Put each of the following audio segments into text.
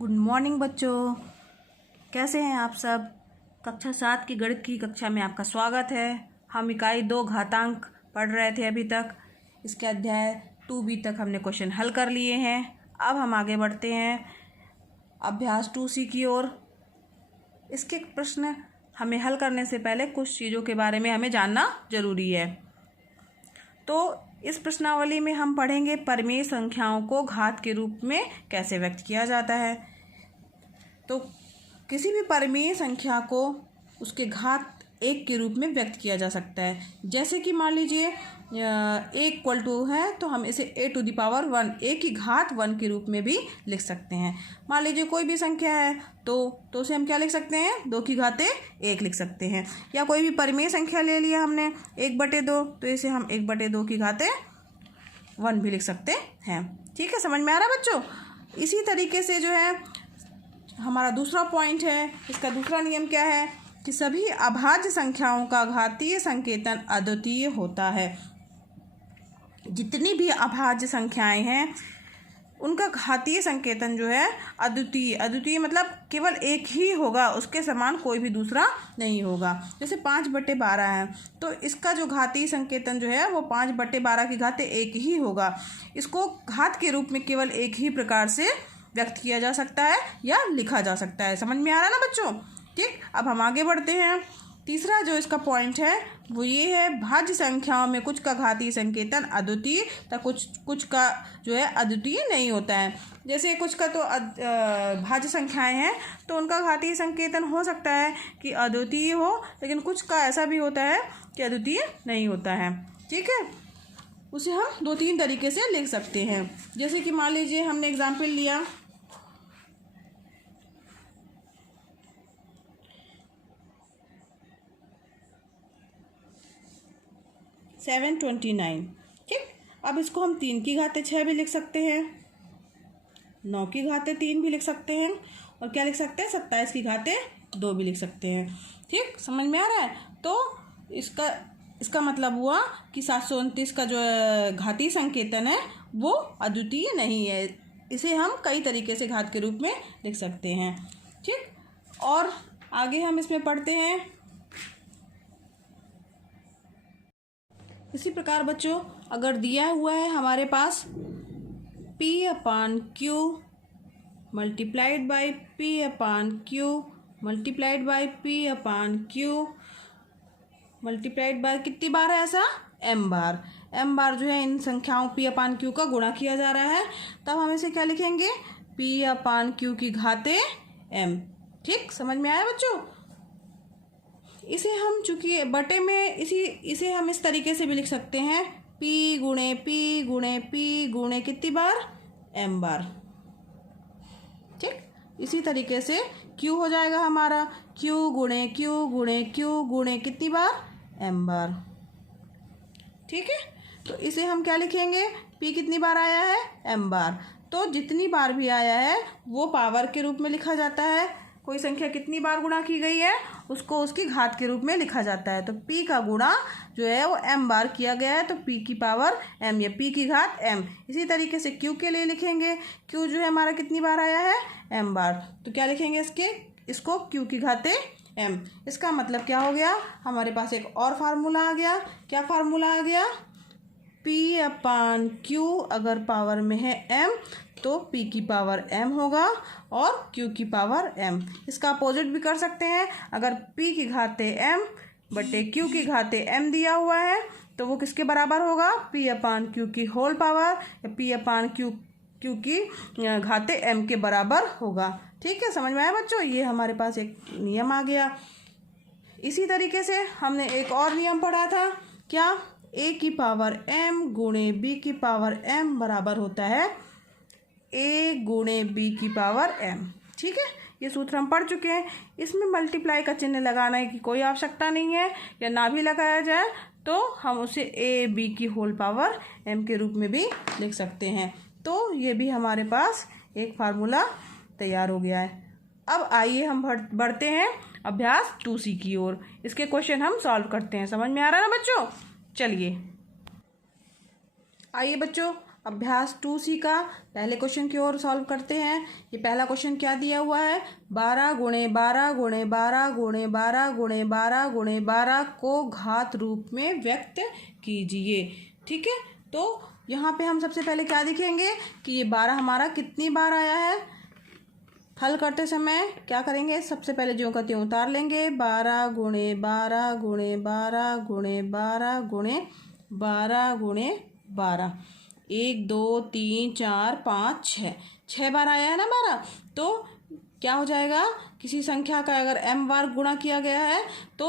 Good morning बच्चों, कैसे हैं आप सब। कक्षा 7 की गणित की कक्षा में आपका स्वागत है। हम इकाई 2 घातांक पढ़ रहे थे अभी तक। इसके अध्याय 2B तक हमने क्वेश्चन हल कर लिए हैं। अब हम आगे बढ़ते हैं अभ्यास 2C की ओर। इसके प्रश्न हमें हल करने से पहले कुछ चीज़ों के बारे में हमें जानना जरूरी है। तो इस प्रश्नावली में हम पढ़ेंगे परिमेय संख्याओं को घात के रूप में कैसे व्यक्त किया जाता है। तो किसी भी परिमेय संख्या को उसके घात 1 के रूप में व्यक्त किया जा सकता है। जैसे कि मान लीजिए a = है तो हम इसे a⁻1 a की घात 1 के रूप में भी लिख सकते हैं। मान लीजिए कोई भी संख्या है तो उसे हम क्या लिख सकते हैं, 2 की घात 1 लिख सकते हैं। या कोई भी परिमेय संख्या ले लिया हमने 1/2 तो इसे हम 1/2 की घात 1 भी लिख सकते हैं। ठीक है, समझ में आ रहा है बच्चों। इसी तरीके से जो है हमारा दूसरा पॉइंट है, इसका दूसरा नियम क्या है कि सभी अभाज्य संख्याओं का घातीय संकेतन अद्वितीय होता है। जितनी भी अभाज्य संख्याएं हैं उनका घातीय संकेतन जो है अद्वितीय मतलब केवल एक ही होगा, उसके समान कोई भी दूसरा नहीं होगा। जैसे 5/12 है तो इसका जो घातीय संकेतन जो है वो 5/12 की घात 1 ही होगा। इसको घात के रूप में केवल एक ही प्रकार से व्यक्त किया जा सकता है या लिखा जा सकता है। समझ में आ रहा है ना बच्चों। ठीक, अब हम आगे बढ़ते हैं। तीसरा जो इसका पॉइंट है वो ये है, भाज्य संख्याओं में कुछ का घातीय संकेतन अद्वितीय तो कुछ का जो है अद्वितीय नहीं होता है। जैसे कुछ का तो भाज्य संख्याएं हैं तो उनका घातीय संकेतन हो सकता है कि अद्वितीय हो, लेकिन कुछ का ऐसा भी होता है कि अद्वितीय नहीं होता है। ठीक है, उसे हम 2-3 तरीके से लिख सकते हैं। जैसे कि मान लीजिए हमने एग्जाम्पल लिया 729। ठीक, अब इसको हम 3 की घात 6 भी लिख सकते हैं, 9 की घात 3 भी लिख सकते हैं और क्या लिख सकते हैं, 27 की घात 2 भी लिख सकते हैं। ठीक, समझ में आ रहा है। तो इसका मतलब हुआ कि 729 का जो घातीय संकेतन है वो अद्वितीय नहीं है। इसे हम कई तरीके से घात के रूप में लिख सकते हैं। ठीक, और आगे हम इसमें पढ़ते हैं। इसी प्रकार बच्चों अगर दिया हुआ है हमारे पास P/Q multiplied by P/Q multiplied by P/Q multiplied by कितनी बार है ऐसा, m बार जो है इन संख्याओं P/Q का गुणा किया जा रहा है, तब हम इसे क्या लिखेंगे, P/Q की घात m। ठीक, समझ में आया बच्चों। इसे हम चूंकि बटे में इसे हम इस तरीके से भी लिख सकते हैं, P गुणे P कितनी बार, m बार। ठीक, इसी तरीके से Q हो जाएगा हमारा Q गुणे कितनी बार, m बार। ठीक है, तो इसे हम क्या लिखेंगे, P कितनी बार आया है, m बार। तो जितनी बार भी आया है वो पावर के रूप में लिखा जाता है। कोई संख्या कितनी बार गुणा की गई है उसको उसकी घात के रूप में लिखा जाता है। तो P का गुणा जो है वो m बार किया गया है तो P की पावर m या P की घात m। इसी तरीके से Q के लिए लिखेंगे, Q जो है हमारा कितनी बार आया है, m बार। तो क्या लिखेंगे इसको Q की घात m। इसका मतलब क्या हो गया, हमारे पास एक और फार्मूला आ गया। क्या फार्मूला आ गया, P/Q अगर पावर में है m तो P की पावर m होगा और Q की पावर m। इसका अपोजिट भी कर सकते हैं। अगर P की घात m बटे Q की घात m दिया हुआ है तो वो किसके बराबर होगा, P/Q की होल पावर या P/Q की घात m के बराबर होगा। ठीक है, समझ में आया बच्चों। ये हमारे पास एक नियम आ गया। इसी तरीके से हमने एक और नियम पढ़ा था, क्या, A की पावर m गुणे B की पावर m बराबर होता है A गुणे B की पावर m। ठीक है, ये सूत्र हम पढ़ चुके हैं। इसमें मल्टीप्लाई का चिन्ह लगाने की कोई आवश्यकता नहीं है, या ना भी लगाया जाए तो हम उसे AB की होल पावर m के रूप में भी लिख सकते हैं। तो ये भी हमारे पास एक फार्मूला तैयार हो गया है। अब आइए हम बढ़ते हैं अभ्यास 2C की ओर। इसके क्वेश्चन हम सॉल्व करते हैं। समझ में आ रहा है ना बच्चों। चलिए आइए बच्चों अभ्यास 2C का पहले क्वेश्चन की ओर सॉल्व करते हैं। ये पहला क्वेश्चन क्या दिया हुआ है, 12 गुणे 12 गुणे 12 गुणे 12 गुणे 12 गुणे 12 को घात रूप में व्यक्त कीजिए। ठीक है, तो यहाँ पे हम सबसे पहले क्या देखेंगे कि ये 12 हमारा कितनी बार आया है। हल करते समय क्या करेंगे, सबसे पहले ज्यों का त्यों उतार लेंगे। 12 गुणे 12 गुणे 12 गुणे 12 गुणे 12 गुणे 12, 1 2 3 4 5 6, 6 बार आया है ना 12। तो क्या हो जाएगा, किसी संख्या का अगर m बार गुणा किया गया है तो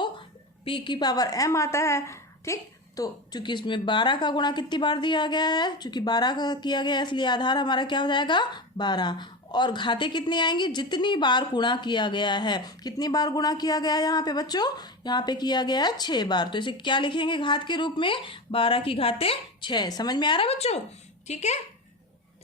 p की पावर m आता है। ठीक, तो चूंकि इसमें 12 का गुणा कितनी बार दिया गया है, चूंकि 12 का किया गया है इसलिए आधार हमारा क्या हो जाएगा 12, और घाते कितनी आएंगी, जितनी बार गुणा किया गया है। कितनी बार गुणा किया गया है यहाँ पे बच्चों, यहाँ पे किया गया है 6 बार। तो इसे क्या लिखेंगे घात के रूप में, 12 की घाते 6। समझ में आ रहा है बच्चों? ठीक है,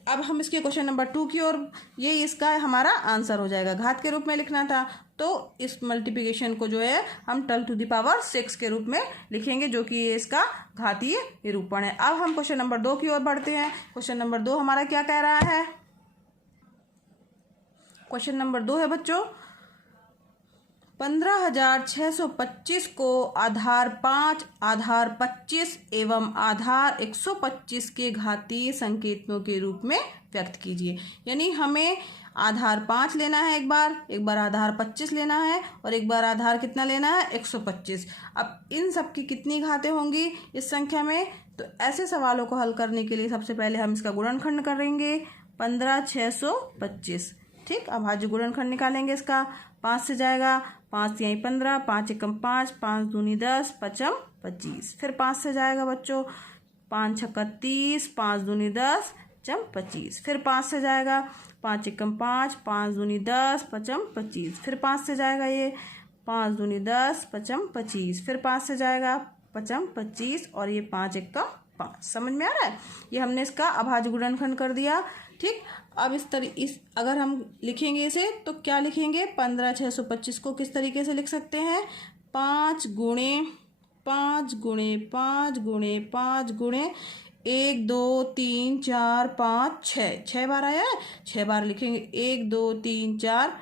अब हम इसके क्वेश्चन नंबर 2 की ओर, ये इसका हमारा आंसर हो जाएगा। घात के रूप में लिखना था तो इस मल्टीप्लिकेशन को जो है हम 10 टू द पावर 6 के रूप में लिखेंगे, जो कि ये इसका घातीय निरूपण है। अब हम क्वेश्चन नंबर 2 की ओर बढ़ते हैं। क्वेश्चन नंबर 2 हमारा क्या कह रहा है, क्वेश्चन नंबर 2 है बच्चों, 15,625 को आधार 5, आधार 25 एवं आधार 125 के घातीय संकेतों के रूप में व्यक्त कीजिए। यानी हमें आधार 5 लेना है एक बार आधार 25 लेना है, और एक बार आधार कितना लेना है 125। अब इन सब की कितनी घातें होंगी इस संख्या में, तो ऐसे सवालों को हल करने के लिए सबसे पहले हम इसका गुणनखंड करेंगे। 15,625। ठीक, अब आज गुणनखंड निकालेंगे इसका। 5 से जाएगा, 5 यहीं 15, 5 एकम 5, 5 दूनी 10, 5 25। फिर 5 से जाएगा बच्चों, 5 छक्का 30, 5 दूनी 10, 25। फिर 5 से जाएगा, 5 एकम 5, 5 दूनी 10, 25। फिर 5 से जाएगा ये 5 दूनी 10, 25। फिर 5 से जाएगा 25, और ये 5 एकम 5। समझ में आ रहा है? ये हमने इसका अभाज्य गुणनखंड कर दिया। ठीक, अब इस अगर हम लिखेंगे इसे तो क्या लिखेंगे, 15,625 को किस तरीके से लिख सकते हैं, 5 गुणे 5 गुणे 5 गुणे 5 गुणे 1 2 3 4 5 6, 6 बार आया है, 6 बार लिखेंगे। 1 2 3 4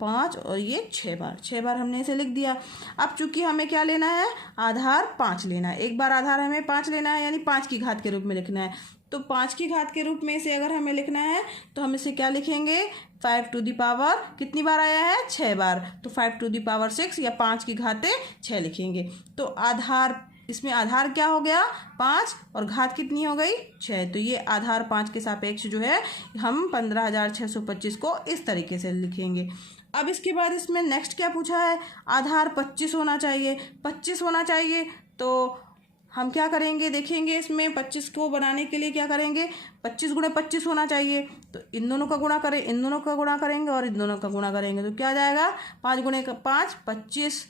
5, और ये 6 बार हमने इसे लिख दिया। अब चूंकि हमें क्या लेना है, आधार 5 लेना है। एक बार आधार हमें 5 लेना है, यानी 5 की घात के रूप में लिखना है। तो 5 की घात के रूप में इसे अगर हमें लिखना है तो हम इसे क्या लिखेंगे, 5 टू द पावर कितनी बार आया है 6 बार, तो 5 टू द पावर 6 या 5 की घाते 6 लिखेंगे। तो आधार, इसमें आधार क्या हो गया 5, और घात कितनी हो गई 6। तो ये आधार 5 के सापेक्ष जो है हम 15,625 को इस तरीके से लिखेंगे। अब इसके बाद इसमें नेक्स्ट क्या पूछा है, आधार 25 होना चाहिए। 25 होना चाहिए तो हम क्या करेंगे, देखेंगे इसमें 25 को बनाने के लिए क्या करेंगे, 25 गुणे 25 होना चाहिए। तो इन दोनों का गुणा करें, इन दोनों का गुणा करेंगे और इन दोनों का गुणा करेंगे, तो क्या आ जाएगा 5 गुणे 5 25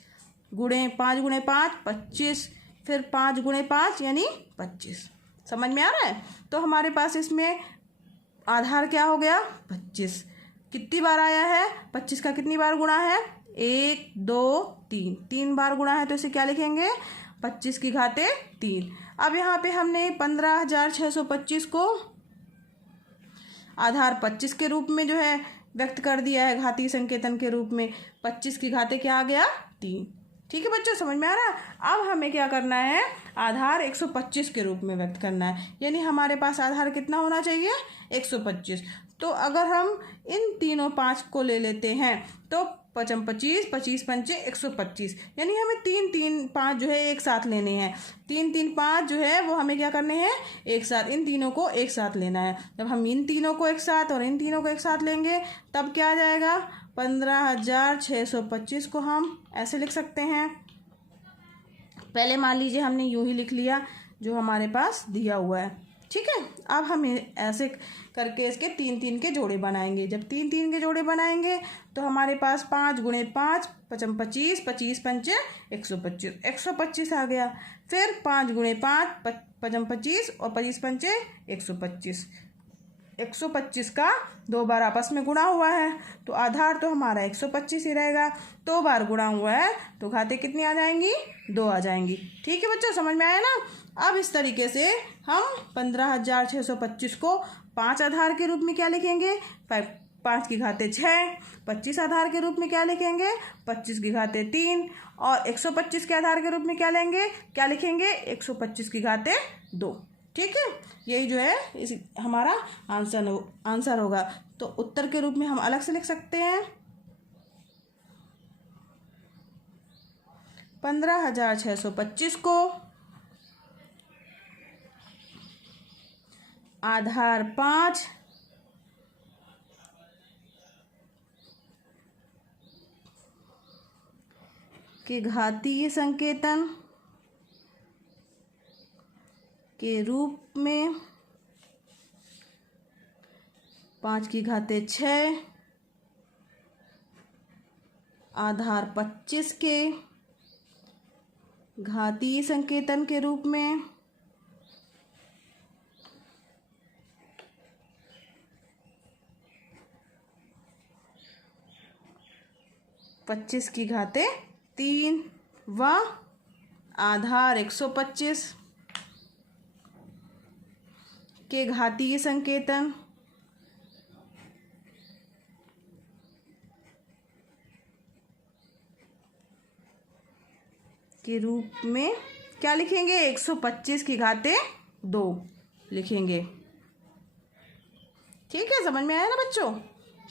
गुणे 5 गुणे 5 25, फिर 5 गुणे 5 यानी 25। समझ में आ रहा है? तो हमारे पास इसमें आधार क्या हो गया 25। कितनी बार आया है 25 का, कितनी बार गुणा है 1 2 3, 3 बार गुणा है। तो इसे क्या लिखेंगे 25 की घाते 3। अब यहाँ पे हमने 15,625 को आधार 25 के रूप में जो है व्यक्त कर दिया है, घातीय संकेतन के रूप में। 25 की घाते क्या आ गया 3। ठीक है बच्चों, समझ में आ रहा है? अब हमें क्या करना है, आधार 125 के रूप में व्यक्त करना है। यानी हमारे पास आधार कितना होना चाहिए 125। तो अगर हम इन तीनों 5 को ले लेते हैं तो 5 25 25 पंचे 125, यानी हमें 3 3 5 जो है एक साथ लेने हैं। 3 3 5 जो है वो हमें क्या करने हैं एक साथ, इन तीनों को एक साथ लेना है। जब हम इन तीनों को एक साथ और इन तीनों को एक साथ लेंगे तब क्या आ जाएगा 15,625 को हम ऐसे लिख सकते हैं। पहले मान लीजिए हमने यूं ही लिख लिया जो हमारे पास दिया हुआ है। ठीक है, अब हम ऐसे करके इसके 3 3 के जोड़े बनाएंगे। जब 3 3 के जोड़े बनाएंगे तो हमारे पास 5 गुणे 5 5 25 25 पंचे 125, 125 आ गया। फिर 5 गुणे 5 5 25 और 25 पंचे 125, 125 का 2 बार आपस में गुणा हुआ है तो आधार तो हमारा 125 ही रहेगा। 2 बार गुणा हुआ है तो घाते कितनी आ जाएंगी 2 आ जाएंगी। ठीक है बच्चों, समझ में आया ना? अब इस तरीके से हम 15,625 को 5 आधार के रूप में क्या लिखेंगे, 5 की घाते 6, 25 आधार के रूप में क्या लिखेंगे, 25 की घाते 3, और 125 के आधार के रूप में क्या लिखेंगे 125 की घाते 2। ठीक है, यही जो है इस हमारा आंसर होगा। तो उत्तर के रूप में हम अलग से लिख सकते हैं 15,625 को आधार 5 के घातीय संकेतन के रूप में 5 की घाते 6 आधार 25 के घातीय संकेतन के रूप में 25 की घाते 3 व आधार 125 के घातीय संकेतन के रूप में क्या लिखेंगे 125 की घाते 2 लिखेंगे। ठीक है, समझ में आया ना बच्चों।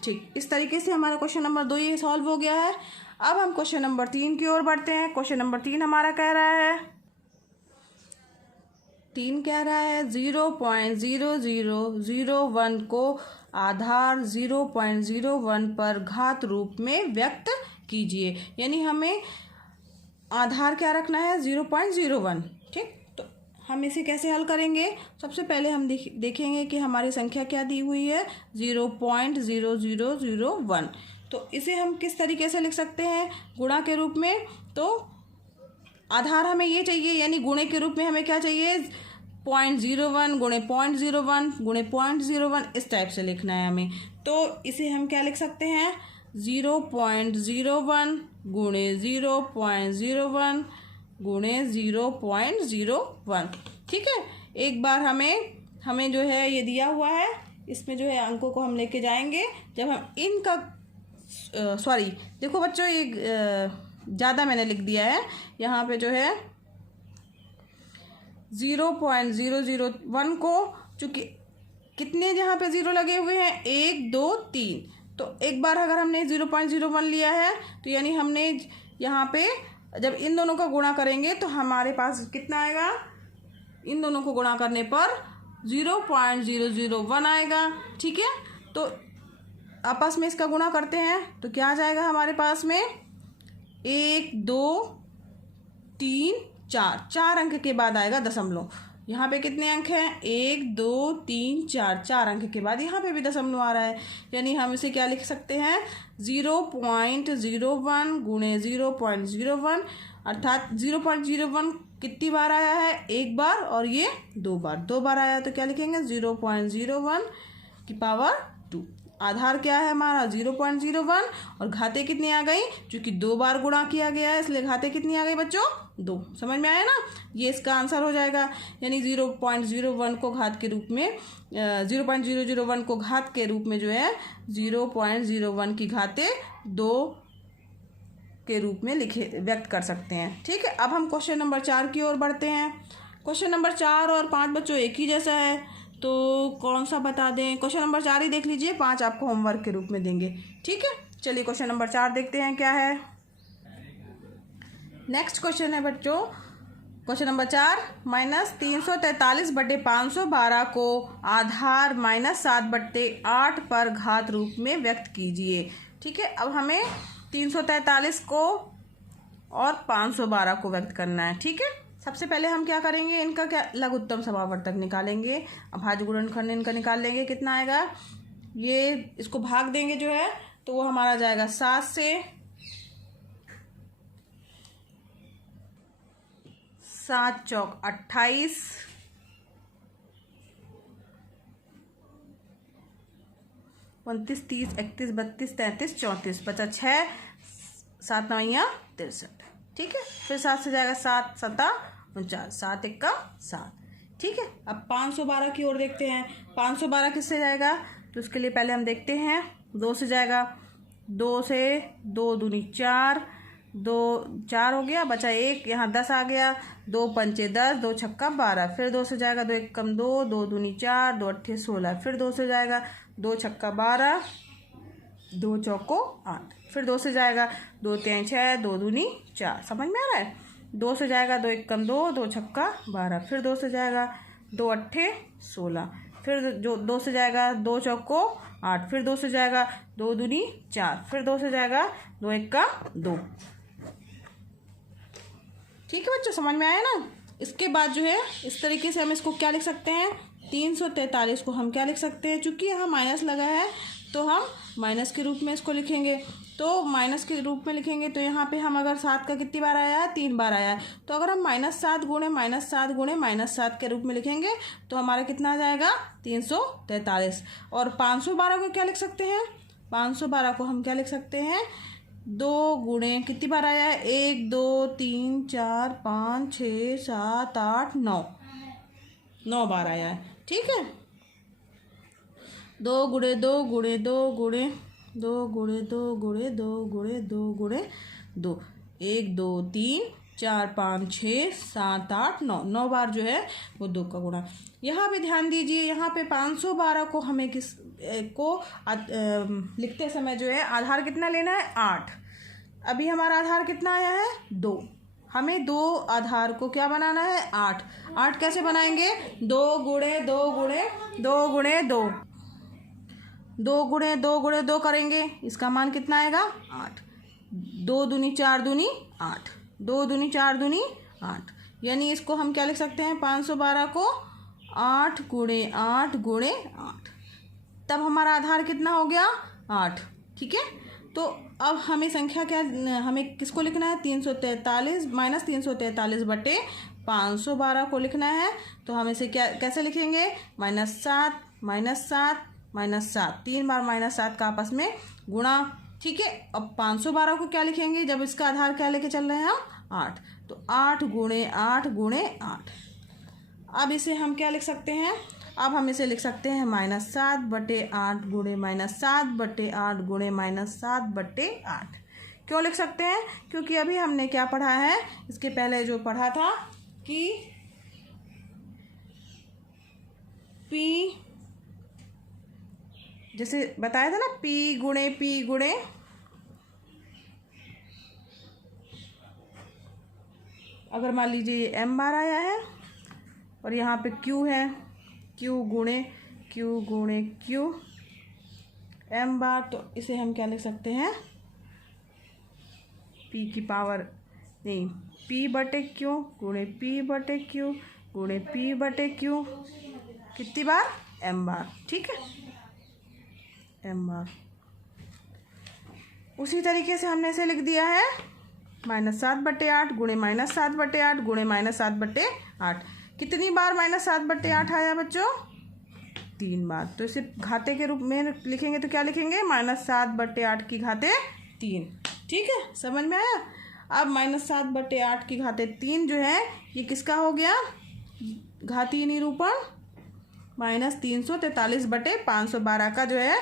ठीक, इस तरीके से हमारा क्वेश्चन नंबर 2 ये सॉल्व हो गया है। अब हम क्वेश्चन नंबर 3 की ओर बढ़ते हैं। क्वेश्चन नंबर 3 हमारा कह रहा है 0.0001 को आधार 0.01 पर घात रूप में व्यक्त कीजिए। यानी हमें आधार क्या रखना है 0.01। ठीक, तो हम इसे कैसे हल करेंगे, सबसे पहले हम देखेंगे कि हमारी संख्या क्या दी हुई है 0.0001। तो इसे हम किस तरीके से लिख सकते हैं गुणा के रूप में। तो आधार हमें ये चाहिए, यानी गुणे के रूप में हमें क्या चाहिए 0.01 गुणे 0.01 गुणे 0.01, इस टाइप से लिखना है हमें। तो इसे हम क्या लिख सकते हैं 0.01 गुणे 0.01 गुणे 0.01। ठीक है, एक बार हमें जो है ये दिया हुआ है, इसमें जो है अंकों को हम लेके जाएंगे। जब हम इनका सॉरी देखो बच्चों, एक ज़्यादा मैंने लिख दिया है यहाँ पे जो है 0.001 को, चूँकि कितने यहाँ पे 0 लगे हुए हैं 1 2 3, तो एक बार अगर हमने 0.01 लिया है तो यानी हमने यहाँ पे जब इन दोनों का गुणा करेंगे तो हमारे पास कितना आएगा, इन दोनों को गुणा करने पर 0.001 आएगा। ठीक है, तो आपस में इसका गुणा करते हैं तो क्या आ जाएगा हमारे पास में 1 2 3 4 अंक के बाद आएगा दशमलव। यहाँ पे कितने अंक हैं 1 2 3 4 अंक के बाद यहाँ पे भी दशमलव आ रहा है। यानी हम इसे क्या लिख सकते हैं 0.01 गुणे 0.01, अर्थात 0.01 कितनी बार आया है, एक बार, और ये दो बार आया, तो क्या लिखेंगे 0.01 की पावर 2। आधार क्या है हमारा 0.01 और घाते कितनी आ गई, क्योंकि 2 बार गुणा किया गया है इसलिए घाते कितनी आ गई बच्चों 2। समझ में आया ना, ये इसका आंसर हो जाएगा। यानी 0.01 को घात के रूप में 0.001 को घात के रूप में जो है 0.01 की घाते 2 के रूप में व्यक्त कर सकते हैं। ठीक है, अब हम क्वेश्चन नंबर 4 की ओर बढ़ते हैं। क्वेश्चन नंबर 4 और 5 बच्चों एक ही जैसा है, तो कौन सा बता दें, क्वेश्चन नंबर 4 ही देख लीजिए, 5 आपको होमवर्क के रूप में देंगे। ठीक है, चलिए क्वेश्चन नंबर 4 देखते हैं क्या है। नेक्स्ट क्वेश्चन है बच्चों क्वेश्चन नंबर 4 -343/512 को आधार -7/8 पर घात रूप में व्यक्त कीजिए। ठीक है, अब हमें 343 को और 512 को व्यक्त करना है। ठीक है, सबसे पहले हम क्या करेंगे, इनका क्या लघुत्तम समावर्तक निकालेंगे। अब भाज्य गुणनखंड इनका निकाल लेंगे, कितना आएगा, ये इसको भाग देंगे जो है तो वो हमारा जाएगा 7 से 7 चौक 28, 29 30 31 32 33 34, बचा 6 7 9 63। ठीक है, फिर 7 से जाएगा 7 7 49, 7 1 7। ठीक है, अब 512 की ओर देखते हैं। 512 किससे जाएगा, तो उसके लिए पहले हम देखते हैं 2 से जाएगा। 2 से 2 दूनी 4, 2 4 हो गया, बचा 1, यहाँ 10 आ गया। 2 पंचे 10, 2 छक्का 12, फिर 2 से जाएगा। 2 1 कम 2, 2 दूनी 4, 2 अट्ठे 16, फिर 2 से जाएगा। 2 छक्का 12, 2 चौको 8, फिर 2 से जाएगा। 2 3 6, 2 दूनी 4, समझ में आ रहा है। 2 से जाएगा। 2 1 कम 2, 2 छक्का 12, फिर 2 से जाएगा। 2 अट्ठे 16, फिर जो 2 से जाएगा। 2 चौको 8, फिर 2 से जाएगा। 2 दूनी 4, फिर 2 से जाएगा। 2 1 का 2। ठीक है बच्चों, समझ में आया ना। इसके बाद जो है इस तरीके से हम इसको क्या लिख सकते हैं, 343 को हम क्या लिख सकते हैं, चूंकि यहाँ माइनस लगा है तो हम माइनस के रूप में इसको लिखेंगे। तो माइनस के रूप में लिखेंगे तो यहाँ पे हम अगर 7 का कितनी बार आया है, 3 बार आया है। तो अगर हम -7 गुणे -7 गुणे -7 के रूप में लिखेंगे तो हमारा कितना आ जाएगा, 343। और 512 को क्या लिख सकते हैं, 512 को हम क्या लिख सकते हैं, 2 गुणे कितनी बार आया है, 1 2 3 4 5 6 7 8 9, 9 बार आया है। ठीक है, 2 गुणे 2 गुणे 2 गुणे 2 गुणे 2 गुणे 2 गुणे 2 गुणे 2, 1 2 3 4 5 6 7 8 9, 9 बार जो है वो 2 का गुणा। यहाँ पे ध्यान दीजिए, यहाँ पे 512 को हमें किस को लिखते समय जो है आधार कितना लेना है, 8। अभी हमारा आधार कितना आया है, 2। हमें 2 आधार को क्या बनाना है, 8। 8 कैसे बनाएंगे, 2 गुणे 2 गुणे 2 गुणे 2, 2 गुणे 2 गुणे 2 करेंगे, इसका मान कितना आएगा, 8। 2 दूनी 4 दूनी 8, 2 दूनी 4 दूनी 8, यानी इसको हम क्या लिख सकते हैं, 512 को 8 गुणे 8 गुणे 8, तब हमारा आधार कितना हो गया, 8। ठीक है, तो अब हमें संख्या क्या, हमें किसको लिखना है, 343 -343 बटे 512 को लिखना है। तो हम इसे क्या कैसे लिखेंगे, -7 -7 -7, 3 बार -7 का आपस में गुणा। ठीक है, अब 512 को क्या लिखेंगे, जब इसका आधार क्या लेके चल रहे हैं हम, 8, तो 8 गुणे 8 गुणे 8। अब इसे हम क्या लिख सकते हैं, अब हम इसे लिख सकते हैं -7 बटे 8 गुणे -7 बटे 8 गुणे -7 बटे 8। क्यों लिख सकते हैं, क्योंकि अभी हमने क्या पढ़ा है, इसके पहले जो पढ़ा था कि P, जैसे बताया था ना, P गुणे अगर मान लीजिए ये m बार आया है और यहाँ पे Q है, Q गुणे Q m बार, तो इसे हम क्या लिख सकते हैं, P की पावर नहीं, P बटे Q गुणे P बटे Q गुणे P बटे Q, कितनी बार, m बार। ठीक है, m बार। उसी तरीके से हमने इसे लिख दिया है -7 बटे 8 गुणे -7 बटे 8 गुणे -7 बटे 8। कितनी बार -7 बटे 8 आया बच्चों, 3 बार। तो इसे घाते के रूप में लिखेंगे तो क्या लिखेंगे, -7 बटे 8 की घाते 3। ठीक है, समझ में आया। अब -7 बटे 8 की घाते 3 जो है ये किसका हो गया, घातीय निरूपण, -343 बटे 512 का जो है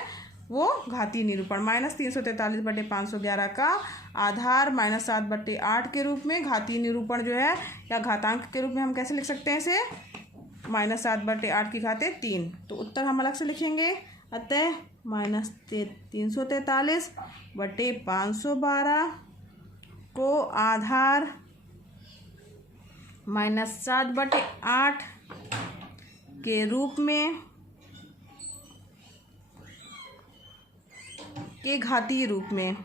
वो घातीय निरूपण, -343 बटे 511 का आधार -7 बटे 8 के रूप में घातीय निरूपण जो है, या घातांक के रूप में हम कैसे लिख सकते हैं इसे, -7 बटे 8 की घाते 3। तो उत्तर हम अलग से लिखेंगे, अतः -343 बटे 512 को आधार -7 बटे 8 के रूप में के घातीय रूप में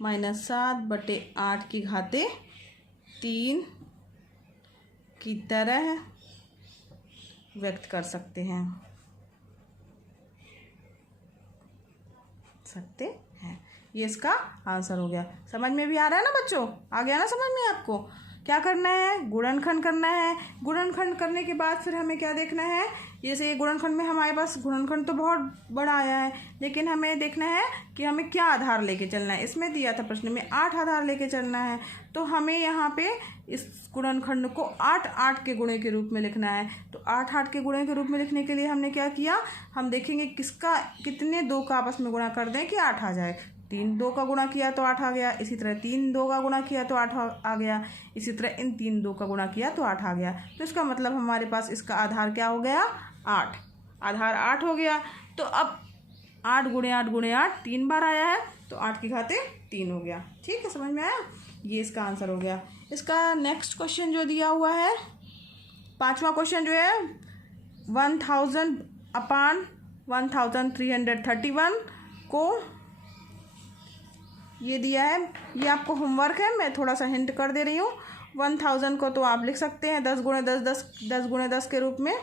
-7 बटे 8 की घाते 3 की तरह व्यक्त कर सकते हैं ये इसका आंसर हो गया। समझ में भी आ रहा है ना बच्चों, आ गया ना समझ में आपको। क्या करना है, गुणनखंड करना है। गुणनखंड करने के बाद फिर हमें क्या देखना है, जैसे ये गुणनखंड में हमारे पास गुणनखंड तो बहुत बड़ा आया है, लेकिन हमें देखना है कि हमें क्या आधार लेके चलना है। इसमें दिया था प्रश्न में 8 आधार लेके चलना है, तो हमें यहाँ पे इस गुणनखंड को 8 के गुणे के रूप में लिखना है। तो 8 के गुणे के रूप में लिखने के लिए हमने क्या किया, हम देखेंगे किसका कितने 2 का आपस में गुणा कर दें कि 8 आ जाए। 3 2 का गुणा किया तो 8 आ गया, इसी तरह 3 2 का गुणा किया तो 8 आ गया, इसी तरह इन 3 2 का गुणा किया तो 8 आ गया। तो इसका मतलब हमारे पास इसका आधार क्या हो गया, 8, आधार 8 हो गया। तो अब 8 गुणे 8 गुणे 8 3 बार आया है, तो 8 की घाते 3 हो गया। ठीक है, समझ में आया, ये इसका आंसर हो गया। इसका नेक्स्ट क्वेश्चन जो दिया हुआ है, 5वां क्वेश्चन जो है 1000 अपान 1331 को ये दिया है। ये आपको होमवर्क है, मैं थोड़ा सा हिंट कर दे रही हूँ। 1000 को तो आप लिख सकते हैं 10 गुणे 10 10 10 गुणे 10 के रूप में,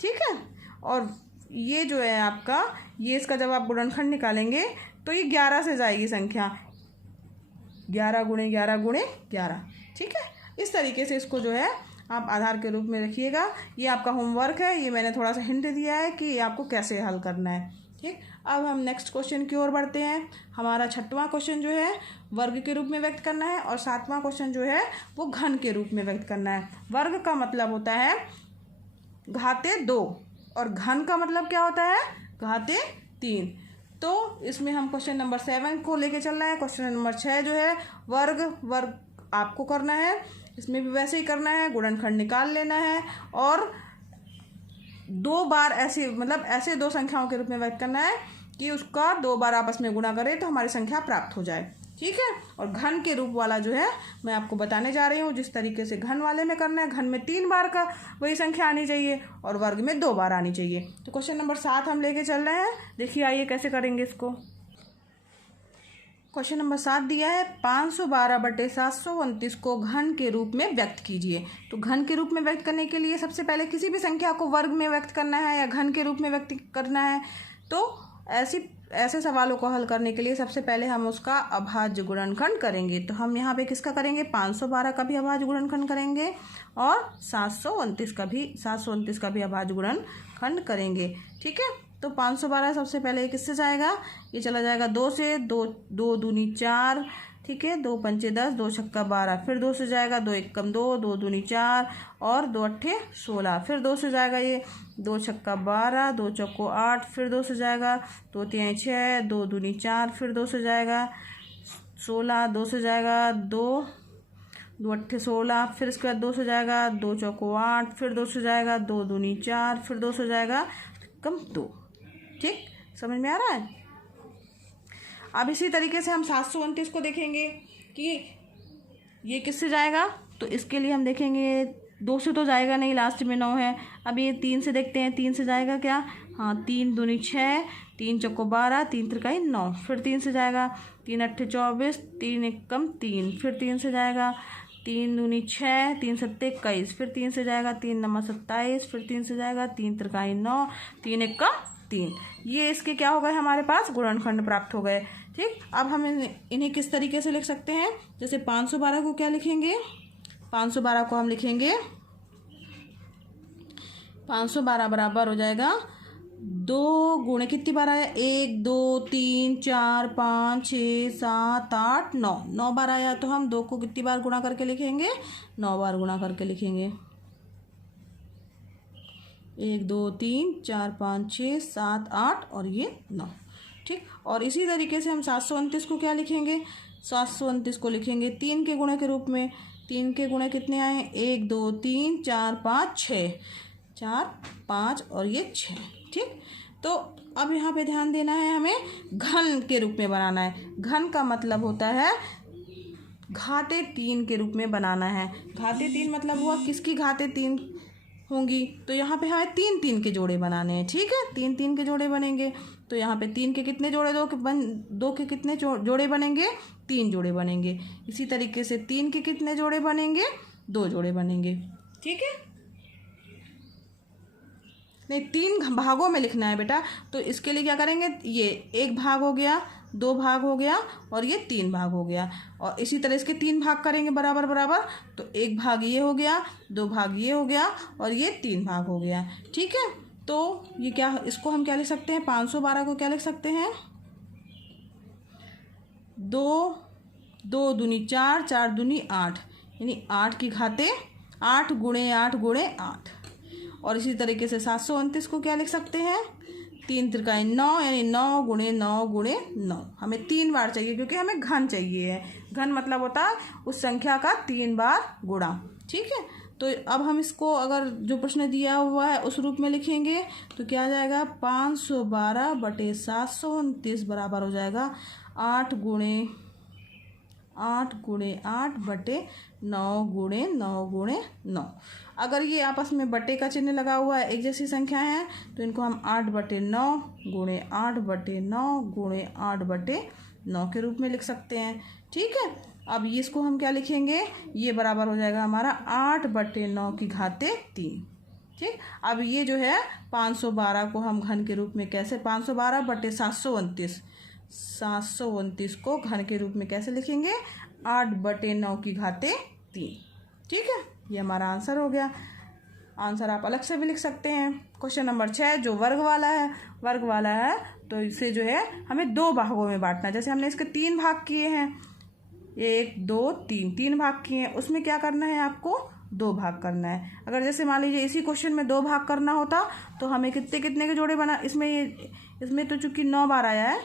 ठीक है। और ये जो है आपका, ये इसका जब आप गुणनखंड निकालेंगे तो ये 11 से जाएगी संख्या, 11 गुणे 11 गुणे 11, ठीक है। इस तरीके से इसको जो है आप आधार के रूप में रखिएगा। ये आपका होमवर्क है, ये मैंने थोड़ा सा हिंट दिया है कि ये आपको कैसे हल करना है, ठीक। अब हम नेक्स्ट क्वेश्चन की ओर बढ़ते हैं। हमारा 6वां क्वेश्चन जो है वर्ग के रूप में व्यक्त करना है, और 7वां क्वेश्चन जो है वो घन के रूप में व्यक्त करना है। वर्ग का मतलब होता है घाते 2, और घन का मतलब क्या होता है, घाते 3। तो इसमें हम क्वेश्चन नंबर 7 को लेके चलना है। क्वेश्चन नंबर 6 जो है वर्ग आपको करना है, इसमें भी वैसे ही करना है, गुणनखंड निकाल लेना है और 2 बार ऐसे, मतलब ऐसे 2 संख्याओं के रूप में व्यक्त करना है कि उसका 2 बार आपस में गुणा करें तो हमारी संख्या प्राप्त हो जाए, ठीक है। और घन के रूप वाला जो है मैं आपको बताने जा रही हूँ जिस तरीके से घन वाले में करना है। घन में 3 बार का वही संख्या आनी चाहिए और वर्ग में 2 बार आनी चाहिए। तो क्वेश्चन नंबर 7 हम लेके चल रहे हैं, देखिए आइए कैसे करेंगे इसको। क्वेश्चन नंबर 7 दिया है 512/729 को घन के रूप में व्यक्त कीजिए। तो घन के रूप में व्यक्त करने के लिए सबसे पहले किसी भी संख्या को वर्ग में व्यक्त करना है या घन के रूप में व्यक्त करना है, तो ऐसे सवालों को हल करने के लिए सबसे पहले हम उसका अभाज्य गुणनखंड करेंगे। तो हम यहाँ पे किसका करेंगे, 512 का भी अभाज्य गुणनखंड करेंगे और 729 का भी अभाज्य गुणनखंड करेंगे, ठीक है। तो 512 सबसे पहले किससे जाएगा, ये चला जाएगा 2 से, 2 दूनी 4, ठीक है, 2 पंचे 10, 2 छक्का 12, फिर 2 से जाएगा 2 एकम 2, 2 दूनी 4 और 2 अट्ठे 16, फिर 2 से जाएगा ये 2 छक्का 12, 2 चौको 8, फिर 2 से जाएगा 2 तिहाई 6, 2 दूनी 4, फिर 2 से जाएगा 16, 2 से जाएगा 2 अट्ठे 16, फिर इसके बाद 2 से जाएगा 2 चौको 8, फिर 2 से जाएगा 2 दूनी 4, फिर 2 से जाएगा कम 2, ठीक, समझ में आ रहा है। अब इसी तरीके से हम 729 को देखेंगे कि ये किससे जाएगा। तो इसके लिए हम देखेंगे 2 से तो जाएगा नहीं, लास्ट में 9 है। अब ये 3 से देखते हैं, 3 से जाएगा क्या, हाँ 3 दूनी 6, 3 चौको 12, 3 त्रिकाई 9, फिर 3 से जाएगा 3 अट्ठे 24, 3 एकम 3, फिर 3 से जाएगा 3 दूनी 6, 3 सत्ते 21, फिर 3 से जाएगा 3 नमा 27, फिर 3 से जाएगा 3 त्रिकाई 9, 3 एकम 3। ये इसके क्या हो गए, हमारे पास गुणनखंड प्राप्त हो गए, ठीक। अब हम इन्हें किस तरीके से लिख सकते हैं, जैसे 512 को क्या लिखेंगे, 512 को हम लिखेंगे 512 बराबर हो जाएगा 2 गुणे कितनी बार आया, 1 2 3 4 5 6 7 8 9, 9 बार आया। तो हम 2 को कितनी बार गुणा करके लिखेंगे, 9 बार गुणा करके लिखेंगे, 1 2 3 4 5 6 7 8 और ये 9, ठीक। और इसी तरीके से हम 729 को क्या लिखेंगे, 729 को लिखेंगे 3 के गुणे के रूप में। 3 के गुणे कितने आए, 1 2 3 4 5 6, 4 5 और ये 6, ठीक। तो अब यहाँ पे ध्यान देना है, हमें घन के रूप में बनाना है। घन का मतलब होता है घाते 3 के रूप में बनाना है। घाते 3 मतलब हुआ किसकी घाते 3 होंगी, तो यहाँ पे हमें 3 3 के जोड़े बनाने हैं, ठीक है। 3 3 के जोड़े बनेंगे, तो यहाँ पे 3 के कितने जोड़े, 2 के कितने जोड़े बनेंगे, 3 जोड़े बनेंगे। इसी तरीके से 3 के कितने जोड़े बनेंगे, 2 जोड़े बनेंगे, ठीक है। नहीं, 3 भागों में लिखना है बेटा। तो इसके लिए क्या करेंगे, ये 1 भाग हो गया, 2 भाग हो गया और ये 3 भाग हो गया। और इसी तरह इसके 3 भाग करेंगे बराबर बराबर। तो 1 भाग ये हो गया, 2 भाग ये हो गया और ये 3 भाग हो गया। ठीक है, तो ये क्या, इसको हम क्या लिख सकते हैं, 512 को क्या लिख सकते हैं, 2 2 दूनी 4, 4 दूनी 8, यानी 8 की घाते 8 गुणे 8 गुणे 8। और इसी तरीके से 729 को क्या लिख सकते हैं, 3 त्रिकाई 9, यानी 9 गुणे 9 गुणे 9। हमें 3 बार चाहिए क्योंकि हमें घन चाहिए है। घन मतलब होता है उस संख्या का 3 बार गुणा। ठीक है, तो अब हम इसको अगर जो प्रश्न दिया हुआ है उस रूप में लिखेंगे तो क्या आ जाएगा, 512 बटे 729 बराबर हो जाएगा 8 गुणे 8 बटे 9 गुणे 9 गुणे 9। अगर ये आपस में बटे का चिन्ह लगा हुआ है, एक जैसी संख्या है, तो इनको हम 8 बटे 9 गुणे 8 बटे 9 गुणे 8 बटे 9 के रूप में लिख सकते हैं। ठीक है, अब ये इसको हम क्या लिखेंगे, ये बराबर हो जाएगा हमारा 8 बटे 9 की घाते 3। ठीक, अब ये जो है 512 को हम घन के रूप में कैसे, 512 बटे 729 को घन के रूप में कैसे लिखेंगे, 8 बटे 9 की घाते 3। ठीक है, ये हमारा आंसर हो गया। आंसर आप अलग से भी लिख सकते हैं। क्वेश्चन नंबर 6 जो वर्ग वाला है, तो इसे जो है हमें 2 भागों में बांटना है। जैसे हमने इसके 3 भाग किए हैं, 1 2 3 भाग किए हैं, उसमें क्या करना है, आपको 2 भाग करना है। अगर जैसे मान लीजिए इसी क्वेश्चन में 2 भाग करना होता तो हमें कितने कितने के जोड़े बना, इसमें तो चूंकि 9 बार आया है,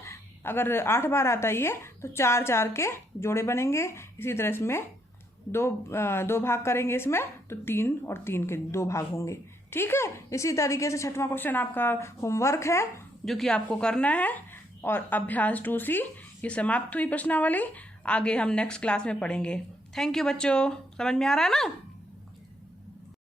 अगर 8 बार आता है ये तो 4 4 के जोड़े बनेंगे। इसी तरह इसमें 2 भाग करेंगे, इसमें तो 3 और 3 के 2 भाग होंगे। ठीक है, इसी तरीके से 6वां क्वेश्चन आपका होमवर्क है जो कि आपको करना है। और अभ्यास 2C ये समाप्त हुई प्रश्नावली। आगे हम नेक्स्ट क्लास में पढ़ेंगे। थैंक यू बच्चों, समझ में आ रहा है ना।